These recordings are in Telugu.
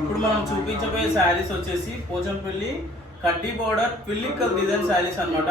ఇప్పుడు మనం చూపించబోయే శారీస్ వచ్చేసి పోచంపల్లి కడ్డీ బోర్డర్ పిల్లికల్ డిజైన్ శారీస్ అన్నమాట.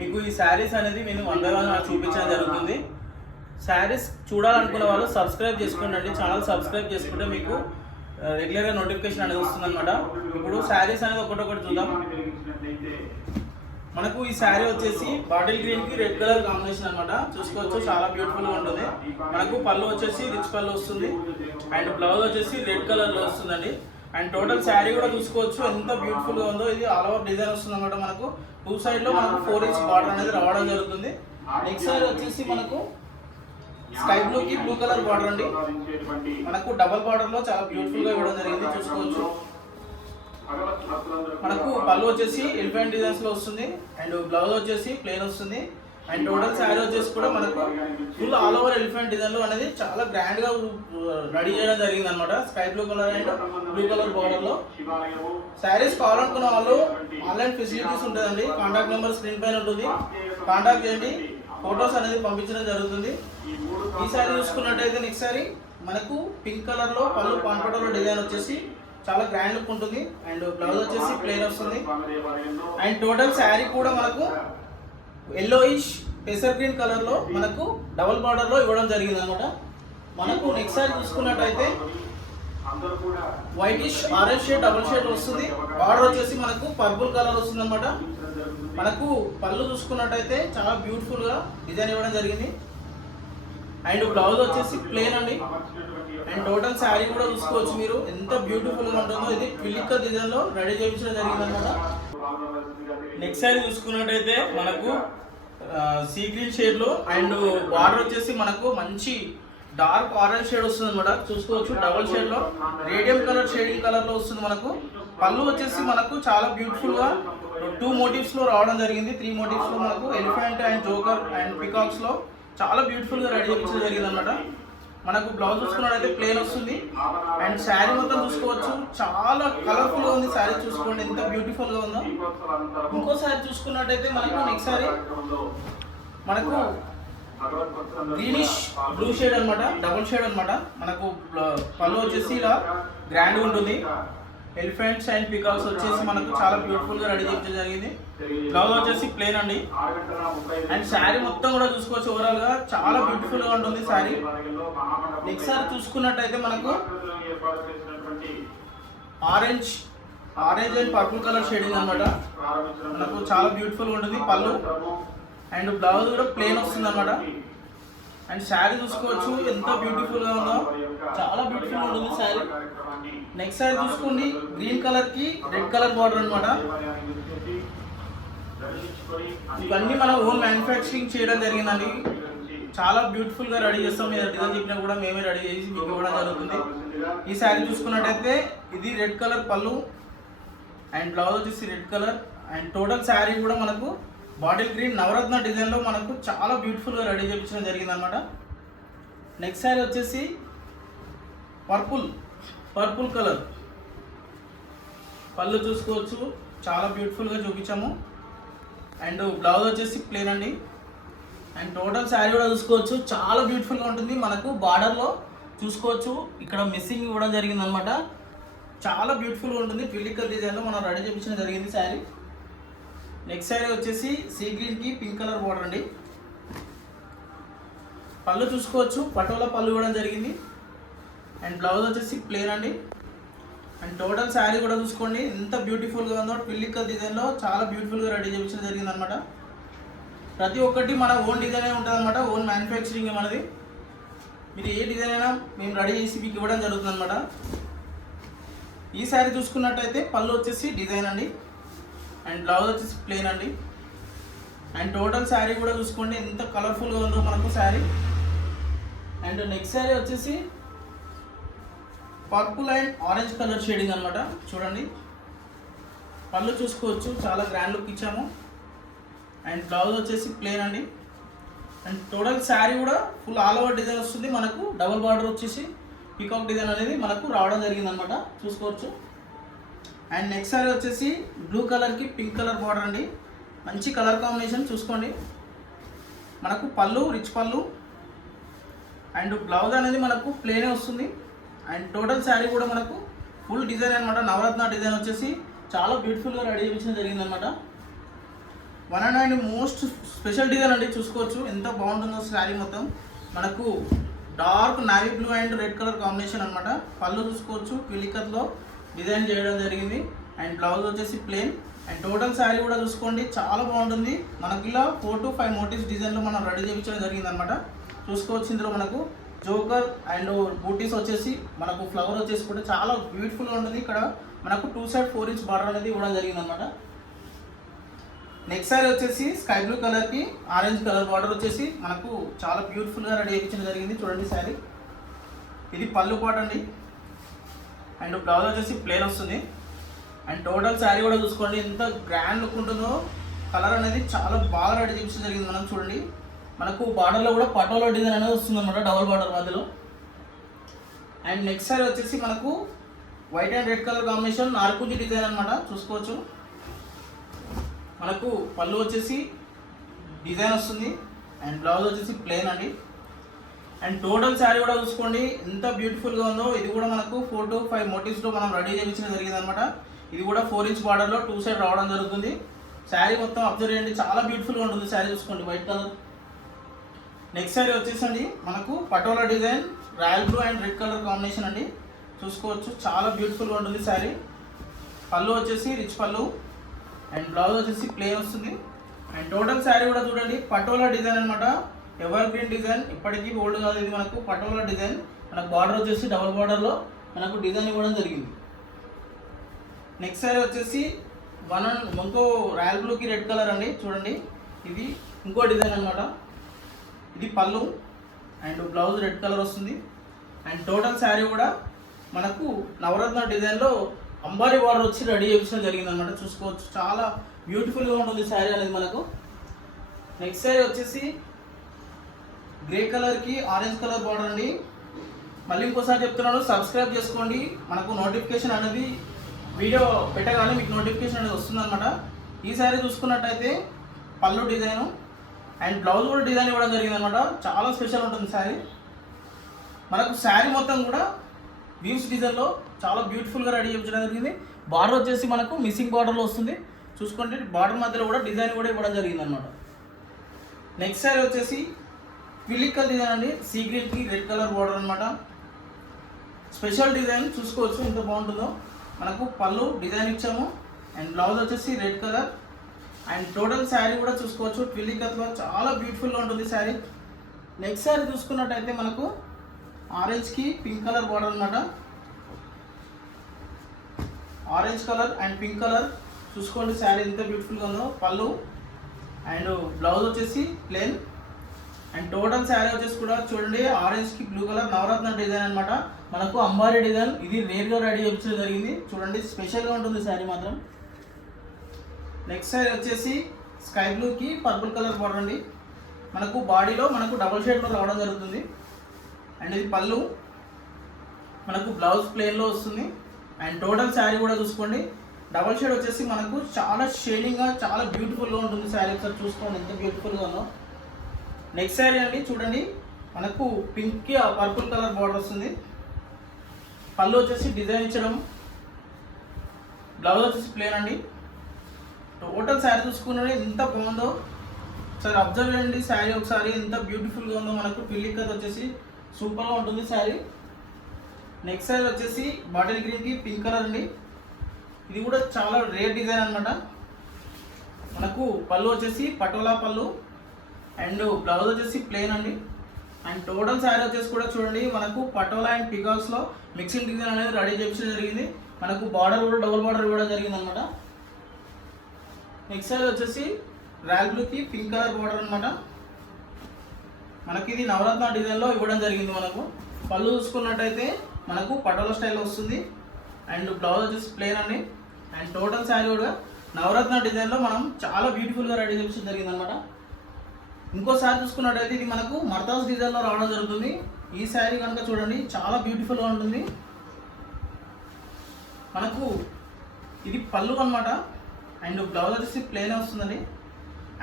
మీకు ఈ శారీస్ అనేది నేను 1 by 1 చూపించడం జరుగుతుంది. శారీస్ చూడాలనుకున్న వాళ్ళు సబ్స్క్రైబ్ చేసుకోండి. ఛానల్ సబ్స్క్రైబ్ చేసుకుంటే మీకు రెగ్యులర్గా నోటిఫికేషన్ అనేది వస్తుంది అనమాట. ఇప్పుడు శారీస్ అనేది ఒకటొకటి చూద్దాం. మనకు ఈ శారీ వచ్చేసి బాటిల్ గ్రీన్ కి రెడ్ కలర్ కాంబినేషన్ అనమాట. చూసుకోవచ్చు, చాలా బ్యూటిఫుల్ గా ఉంటుంది. మనకు పళ్ళు వచ్చేసి రిచ్ పళ్ళు వస్తుంది అండ్ బ్లౌజ్ వచ్చేసి రెడ్ కలర్ లో వస్తుందండి. అండ్ టోటల్ శారీ కూడా చూసుకోవచ్చు ఎంత బ్యూటిఫుల్ గా ఉందో. ఇది ఆల్ ఓవర్ డిజైన్ వస్తుంది అనమాట. మనకు 2 సైడ్ లో మనకు 4 ఇంచ్ బార్డర్ అనేది రావడం జరుగుతుంది. నెక్స్ట్ సైడ్ వచ్చేసి మనకు స్కై బ్లూ కి బ్లూ కలర్ బార్డర్ అండి. మనకు డబల్ బార్డర్ లో చాలా బ్యూటిఫుల్ గా ఇవ్వడం జరిగింది. చూసుకోవచ్చు, మనకు పళ్ళు వచ్చేసి ఎలిఫెంట్ డిజైన్స్ లో వస్తుంది అండ్ బ్లౌజ్ వచ్చేసి ప్లెయిన్ వస్తుంది. అండ్ టోటల్ శారీ వచ్చేసి కూడా మనకు full all over elephant design లో అనేది చాలా గ్రాండ్ గా రెడీ చేయడం జరిగింది అనమాట. Sky blue colour and blue colour border లో శారీస్ కావాలనుకున్న వాళ్ళు ఆన్లైన్ ఫెసిలిటీస్ ఉంటుందండి. కాంటాక్ట్ నెంబర్ స్క్రీన్ పైన ఉంటుంది, కాంటాక్ట్ చేయండి. ఫొటోస్ అనేది పంపించడం జరుగుతుంది. ఈ శారీ చూసుకున్నట్టయితే నెక్స్ట్ శారీ మనకు పింక్ కలర్ లో పళ్ళు పాన్పటలో డిజైన్ వచ్చేసి చాలా గ్రాండ్ లుక్ ఉంటుంది అండ్ బ్లౌజ్ వచ్చేసి ప్లెయిన్ వస్తుంది. అండ్ టోటల్ శారీ కూడా మనకు ఎల్లోయిష్ పెసర్ గ్రీన్ కలర్ లో మనకు డబుల్ బార్డర్ లో ఇవ్వడం జరిగింది అనమాట. మనకు నెక్స్ట్ శారీ చూసుకున్నట్టయితే whitish orange shade double shade వస్తుంది. బార్డర్ వచ్చేసి మనకు పర్పుల్ కలర్ వస్తుంది అనమాట. మనకు పళ్ళు చూసుకున్నట్టయితే చాలా బ్యూటిఫుల్ గా డిజైన్ ఇవ్వడం జరిగింది అండ్ బ్లౌజ్ వచ్చేసి ప్లెయిన్ అండి. అండ్ టోటల్ శారీ కూడా చూసుకోవచ్చు మీరు ఎంత బ్యూటిఫుల్ గా ఉంటుందో. ఇది పిల్లికల్ డిజైన్ లో రెడీ చేయించడం జరిగింది అనమాట. నెక్స్ట్ శారీ చూసుకున్నట్టయితే మనకు సీ గ్రీన్ షేడ్ లో అండ్ బార్డర్ వచ్చేసి మనకు మంచి డార్క్ ఆరెంజ్ షేడ్ వస్తుంది అనమాట. చూసుకోవచ్చు, డబల్ షేడ్ లో రేడియం కలర్ షేడింగ్ కలర్ లో వస్తుంది. మనకు పళ్ళు వచ్చేసి మనకు చాలా బ్యూటిఫుల్ గా 2 మోటివ్స్ లో రావడం జరిగింది. 3 మోటివ్స్ లో మనకు elephant and joker and peacocks లో చాలా బ్యూటిఫుల్ గా రెడీ చేయించడం జరిగింది అనమాట. మనకు బ్లౌజ్ చూసుకున్నట్టయితే ప్లెయిన్ వస్తుంది అండ్ శారీ మొత్తం చూసుకోవచ్చు, చాలా కలర్ఫుల్ గా ఉంది. శారీ చూసుకోండి ఎంత బ్యూటిఫుల్ గా ఉందో. ఇంకో శారీ చూసుకున్నట్టయితే మనకు నెక్స్ట్ శారీ మనకు గ్రీనిష్ బ్లూ షేడ్ అనమాట, డబుల్ షేడ్ అనమాట. మనకు పళ్ళు వచ్చేసి ఇలా గ్రాండ్ ఉంటుంది. ఎలిఫెంట్స్ అండ్ పికాక్స్ వచ్చేసి మనకు చాలా బ్యూటిఫుల్ గా రెడీ చేయడం జరిగింది. బ్లౌజ్ వచ్చేసి ప్లెయిన్ అండి. అండ్ శారీ మొత్తం కూడా చూసుకోవచ్చు, ఓవరాల్ గా చాలా బ్యూటిఫుల్ గా ఉంటుంది శారీ. నెక్స్ట్ శారీ చూసుకున్నట్టయితే మనకు orange and purple colour shading అనమాట. మనకు చాలా బ్యూటిఫుల్ గా ఉంటుంది. పళ్ళు అండ్ బ్లౌజ్ కూడా ప్లెయిన్ వస్తుంది అనమాట. అండ్ శారీ చూసుకోవచ్చు ఎంత బ్యూటిఫుల్ గా ఉందో, చాలా బ్యూటిఫుల్ గా ఉంటుంది శారీ. నెక్స్ట్ శారీ చూసుకోండి, గ్రీన్ కలర్ కి రెడ్ కలర్ బార్డర్ అనమాట. ఇవన్నీ మనం ఓన్ మ్యానుఫ్యాక్చరింగ్ చేయడం జరిగిందండి. చాలా బ్యూటిఫుల్ గా రెడీ చేస్తాం. మీరు డిజైన్ చెప్పినా కూడా మేమే రెడీ చేసి మీకు ఇవ్వడం జరుగుతుంది. ఈ శారీ చూసుకున్నట్టయితే ఇది రెడ్ కలర్ పళ్ళు అండ్ బ్లౌజ్ వచ్చేసి red colour. And total sari కూడా మనకు బాటిల్ గ్రీన్ నవరత్న డిజైన్ లో మనకు చాలా బ్యూటిఫుల్ గా రెడీ చేయించడం జరిగింది అనమాట. నెక్స్ట్ శారీ వచ్చేసి పర్పుల్ కలర్. పళ్ళు చూసుకోవచ్చు, చాలా బ్యూటిఫుల్ గా చూపించాము అండ్ బ్లౌజ్ వచ్చేసి ప్లెయిన్ అండి. అండ్ టోటల్ శారీ కూడా చూసుకోవచ్చు, చాలా బ్యూటిఫుల్ గా ఉంటుంది. మనకు బార్డర్ లో చూసుకోవచ్చు ఇక్కడ మిస్సింగ్ ఇవ్వడం జరిగింది అనమాట. చాలా బ్యూటిఫుల్ గా ఉంటుంది. పిల్లికల్ డిజైన్ లో మనం రెడీ చేయించడం జరిగింది శారీ. నెక్స్ట్ శారీ వచ్చేసి సీ గ్రీన్ కి పింక్ కలర్ బార్డర్ అండి. పళ్ళు చూసుకోవచ్చు, పటోలా పళ్ళు ఇవ్వడం జరిగింది అండ్ బ్లౌజ్ వచ్చేసి ప్లెయిన్ అండి. అండ్ టోటల్ శారీ కూడా చూసుకోండి ఎంత బ్యూటిఫుల్ గా ఉందో. పిల్లికల్ డిజైన్ లో చాలా బ్యూటిఫుల్ గా రెడీ చేయించడం జరిగింది అనమాట. ప్రతి ఒక్కటి మన ఓన్ డిజైన్ ఉంటుంది అనమాట. ఓన్ మ్యానుఫ్యాక్చరింగ్ మనది. మీరు ఏ డిజైన్ అయినా మేము రెడీ చేసి మీకు ఇవ్వడం జరుగుతుంది అనమాట. ఈ శారీ చూసుకున్నట్టయితే పళ్ళు వచ్చేసి డిజైన్ అండి అండ్ బ్లౌజ్ వచ్చేసి ప్లెయిన్ అండి. అండ్ టోటల్ శారీ కూడా చూసుకోండి ఎంత కలర్ఫుల్ గా ఉందో మనకు శారీ. అండ్ నెక్స్ట్ శారీ వచ్చేసి purple and orange colour shading అనమాట. చూడండి, పళ్ళు చూసుకోవచ్చు, చాలా గ్రాండ్ లుక్ ఇచ్చాము అండ్ బ్లౌజ్ వచ్చేసి ప్లెయిన్ అండి. అండ్ టోటల్ శారీ కూడా ఫుల్ ఆల్ ఓవర్ డిజైన్ వస్తుంది. మనకు డబుల్ బార్డర్ వచ్చేసి పీకాక్ డిజైన్ అనేది మనకు రావడం జరిగింది అనమాట. చూసుకోవచ్చు. అండ్ నెక్స్ట్ శారీ వచ్చేసి బ్లూ కలర్ కి పింక్ కలర్ బార్డర్ అండి. మంచి కలర్ కాంబినేషన్ చూసుకోండి. మనకు పళ్ళు రిచ్ పళ్ళు అండ్ బ్లౌజ్ అనేది మనకు ప్లెయిన్ వస్తుంది. అండ్ టోటల్ శారీ కూడా మనకు ఫుల్ డిజైన్ అనమాట, నవరత్న డిజైన్ వచ్చేసి చాలా బ్యూటిఫుల్గా రెడీ చేయించడం జరిగింది అనమాట. One and most special design అండి, చూసుకోవచ్చు ఎంత బాగుంటుందో శారీ మొత్తం. మనకు dark navy blue and red colour combination అనమాట. పళ్ళు చూసుకోవచ్చు పిలికత్లో డిజైన్ చేయడం జరిగింది. అండ్ బ్లౌజ్ వచ్చేసి ప్లెయిన్. అండ్ టోటల్ శారీ కూడా చూసుకోండి చాలా బాగుంటుంది. మనకి ఇలా 4 to 5 మోటివ్స్ డిజైన్లో మనం రెడీ చేయించడం జరిగింది అనమాట. చూసుకోవచ్చు ఇందులో మనకు జోకర్ అండ్ బూటీస్ వచ్చేసి మనకు ఫ్లవర్ వచ్చేసి కూడా చాలా బ్యూటిఫుల్గా ఉంటుంది. ఇక్కడ మనకు 2 side 4 inch బార్డర్ అనేది ఇవ్వడం జరిగింది అనమాట. నెక్స్ట్ శారీ వచ్చేసి స్కై బ్లూ కలర్కి ఆరెంజ్ కలర్ బార్డర్ వచ్చేసి మనకు చాలా బ్యూటిఫుల్గా రెడీ చేయించడం జరిగింది. చూడండి శారీ, ఇది పళ్ళు పాట అండి. అండ్ బ్లౌజ్ వచ్చేసి ప్లెయిన్ వస్తుంది. అండ్ టోటల్ శారీ కూడా చూసుకోండి ఎంత గ్రాండ్ లుక్ ఉంటుందో. కలర్ అనేది చాలా బాగా రెడీ చేయించడం జరిగింది. మనం చూడండి మనకు బార్డర్లో కూడా పటోలా డిజైన్ అనేది వస్తుంది అనమాట, డబుల్ బార్డర్ మధ్యలో. అండ్ నెక్స్ట్ శారీ వచ్చేసి మనకు white and red colour combination నార్కుంజి డిజైన్ అనమాట. చూసుకోవచ్చు మనకు పళ్ళు వచ్చేసి డిజైన్ వస్తుంది. అండ్ బ్లౌజ్ వచ్చేసి ప్లెయిన్ అండి. అండ్ టోటల్ శారీ కూడా చూసుకోండి ఎంత బ్యూటిఫుల్గా ఉందో. ఇది కూడా మనకు 4 to 5 మోటివ్స్లో మనం రెడీ చేయించడం జరిగింది అనమాట. ఇది కూడా 4 inch బార్డర్లో 2 side రావడం జరుగుతుంది. శారీ మొత్తం అబ్జర్వ్ చేయండి చాలా బ్యూటిఫుల్గా ఉంటుంది శారీ చూసుకోండి వైట్ కలర్. నెక్స్ట్ శారీ వచ్చేసండి మనకు patola design royal blue and red colour combination అండి. చూసుకోవచ్చు చాలా బ్యూటిఫుల్గా ఉంటుంది శారీ. పళ్ళు వచ్చేసి రిచ్ పళ్ళు అండ్ బ్లౌజ్ వచ్చేసి ప్లెయిన్ వస్తుంది. అండ్ టోటల్ శారీ కూడా చూడండి పటోలా డిజైన్ అనమాట, ఎవర్ గ్రీన్ డిజైన్, ఇప్పటికీ ఓల్డ్ కాదు. ఇది మనకు పటోలా డిజైన్. మనకు బార్డర్ వచ్చేసి డబుల్ బార్డర్లో మనకు డిజైన్ ఇవ్వడం జరిగింది. నెక్స్ట్ శారీ వచ్చేసి ఇంకో రాయల్ బ్లూకి రెడ్ కలర్ అండి. చూడండి ఇది ఇంకో డిజైన్ అనమాట. ఇది పళ్ళు అండ్ బ్లౌజ్ రెడ్ కలర్ వస్తుంది. అండ్ టోటల్ శారీ కూడా మనకు నవరత్న డిజైన్లో అంబారీ బార్డర్ వచ్చి రెడీ చేయించడం జరిగింది అనమాట. చూసుకోవచ్చు చాలా బ్యూటిఫుల్గా ఉంటుంది శారీ అనేది మనకు. నెక్స్ట్ శారీ వచ్చేసి గ్రే కలర్కి ఆరెంజ్ కలర్ బార్డర్ అండి. మళ్ళీ ఇంకోసారి చెప్తున్నాను, సబ్స్క్రైబ్ చేసుకోండి. మనకు నోటిఫికేషన్ అనేది వీడియో పెట్టగానే మీకు నోటిఫికేషన్ అనేది వస్తుందన్నమాట. ఈ శారీ చూసుకున్నట్టయితే పళ్ళు డిజైను అండ్ బ్లౌజ్ కూడా డిజైన్ ఇవ్వడం జరిగింది అనమాట. చాలా స్పెషల్ ఉంటుంది శారీ. మనకు శారీ మొత్తం కూడా వీవ్స్ డిజైన్లో చాలా బ్యూటిఫుల్గా రెడీ చేయించడం జరిగింది. బార్డర్ వచ్చేసి మనకు మిస్సింగ్ బార్డర్లో వస్తుంది. చూసుకుంటే బార్డర్ మధ్యలో కూడా డిజైన్ కూడా ఇవ్వడం జరిగింది అనమాట. నెక్స్ట్ శారీ వచ్చేసి పిలికల్ డిజైన్ అండి. సీ గ్రీన్కి రెడ్ కలర్ బార్డర్ అనమాట. స్పెషల్ డిజైన్ చూసుకోవచ్చు ఎంత బాగుంటుందో. మనకు పళ్ళు డిజైన్ ఇచ్చాము అండ్ బ్లౌజ్ వచ్చేసి red colour. And total sari కూడా చూసుకోవచ్చు పిలికత్లో చాలా బ్యూటిఫుల్గా ఉంటుంది శారీ. నెక్స్ట్ శారీ చూసుకున్నట్టయితే మనకు ఆరెంజ్కి పింక్ కలర్ బార్డర్ అనమాట. Orange colour and pink colour చూసుకోండి శారీ ఎంత బ్యూటిఫుల్గా ఉందో. పళ్ళు అండ్ బ్లౌజ్ వచ్చేసి ప్లెయిన్. అండ్ టోటల్ శారీ వచ్చేసి కూడా చూడండి ఆరెంజ్కి బ్లూ కలర్ నవరత్న డిజైన్ అనమాట. మనకు అంబారీ డిజైన్, ఇది రేర్గా రెడీ చేయించడం జరిగింది. చూడండి స్పెషల్గా ఉంటుంది శారీ మాత్రం. నెక్స్ట్ శారీ వచ్చేసి స్కై బ్లూకి పర్పుల్ కలర్ బార్డర్ అండి. మనకు బాడీలో మనకు డబుల్ షేడ్లో రావడం జరుగుతుంది. అండ్ ఇది పళ్ళు, మనకు బ్లౌజ్ ప్లెయిన్లో వస్తుంది. అండ్ టోటల్ శారీ కూడా చూసుకోండి డబల్ షేడ్ వచ్చేసి మనకు చాలా షేడింగ్గా చాలా బ్యూటిఫుల్గా ఉంటుంది శారీ. ఒకసారి చూసుకోండి ఎంత బ్యూటిఫుల్గా ఉందో. నెక్స్ట్ శారీ అండి చూడండి మనకు పింక్కి పర్పుల్ కలర్ బార్డర్ వస్తుంది. పళ్ళు వచ్చేసి డిజైన్ ఇచ్చడం, బ్లౌజ్ వచ్చేసి ప్లెయిన్ అండి. టోటల్ శారీ చూసుకున్నది ఎంత బాగుందో ఒకసారి అబ్జర్వ్ చేయండి. శారీ ఒకసారి ఎంత బ్యూటిఫుల్గా ఉందో. మనకు పిల్లికత వచ్చేసి సూపర్గా ఉంటుంది శారీ. నెక్స్ట్ శారీ వచ్చేసి బాటిల్ గ్రీన్కి పింక్ కలర్ అండి. ఇది కూడా చాలా రేర్ డిజైన్ అనమాట. మనకు పళ్ళు వచ్చేసి పటోలా పళ్ళు అండ్ బ్లౌజ్ వచ్చేసి ప్లెయిన్ అండి. అండ్ టోటల్ శారీ వచ్చేసి కూడా చూడండి మనకు పటోలా అండ్ పికాక్స్లో మిక్సింగ్ డిజైన్ అనేది రెడీ చేయించడం జరిగింది. మనకు బార్డర్ కూడా డబుల్ బార్డర్ ఇవ్వడం జరిగింది అనమాట. నెక్స్ట్ శారీ వచ్చేసి రాయల్ బ్లూకి పింక్ కలర్ బార్డర్ అనమాట. మనకి ఇది నవరత్న డిజైన్లో ఇవ్వడం జరిగింది. మనకు పళ్ళు చూసుకున్నట్టయితే మనకు పటోలా స్టైల్లో వస్తుంది అండ్ బ్లౌజ్ వచ్చేసి ప్లెయిన్ అండి. అండ్ టోటల్ శారీ కూడా నవరత్న డిజైన్లో మనం చాలా బ్యూటిఫుల్గా రెడీ చేయించడం జరిగింది అనమాట. ఇంకోసారి చూసుకున్నట్టయితే ఇది మనకు మర్తాస్ డిజైన్లో రావడం జరుగుతుంది. ఈ శారీ కనుక చూడండి చాలా బ్యూటిఫుల్గా ఉంటుంది. మనకు ఇది పళ్ళు అనమాట అండ్ బ్లౌజ్ వచ్చేసి ప్లెయిన్ వస్తుందండి.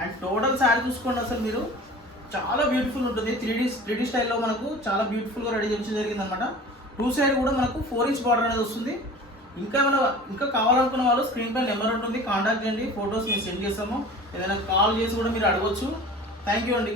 అండ్ టోటల్ శారీ చూసుకోండి అసలు మీరు చాలా బ్యూటిఫుల్ ఉంటుంది. 3D స్టైల్లో మనకు చాలా బ్యూటిఫుల్గా రెడీ చేయించడం జరిగింది అనమాట. 2 సైడ్ కూడా మనకు 4 inch బార్డర్ అనేది వస్తుంది. ఇంకా కావాలనుకున్న వాళ్ళు స్క్రీన్ పై నెంబర్ ఉంటుంది, కాంటాక్ట్ చేయండి, ఫొటోస్ మేము సెండ్ చేస్తాము. ఏదైనా కాల్ చేసి కూడా మీరు అడగొచ్చు. థ్యాంక్ యూ అండి.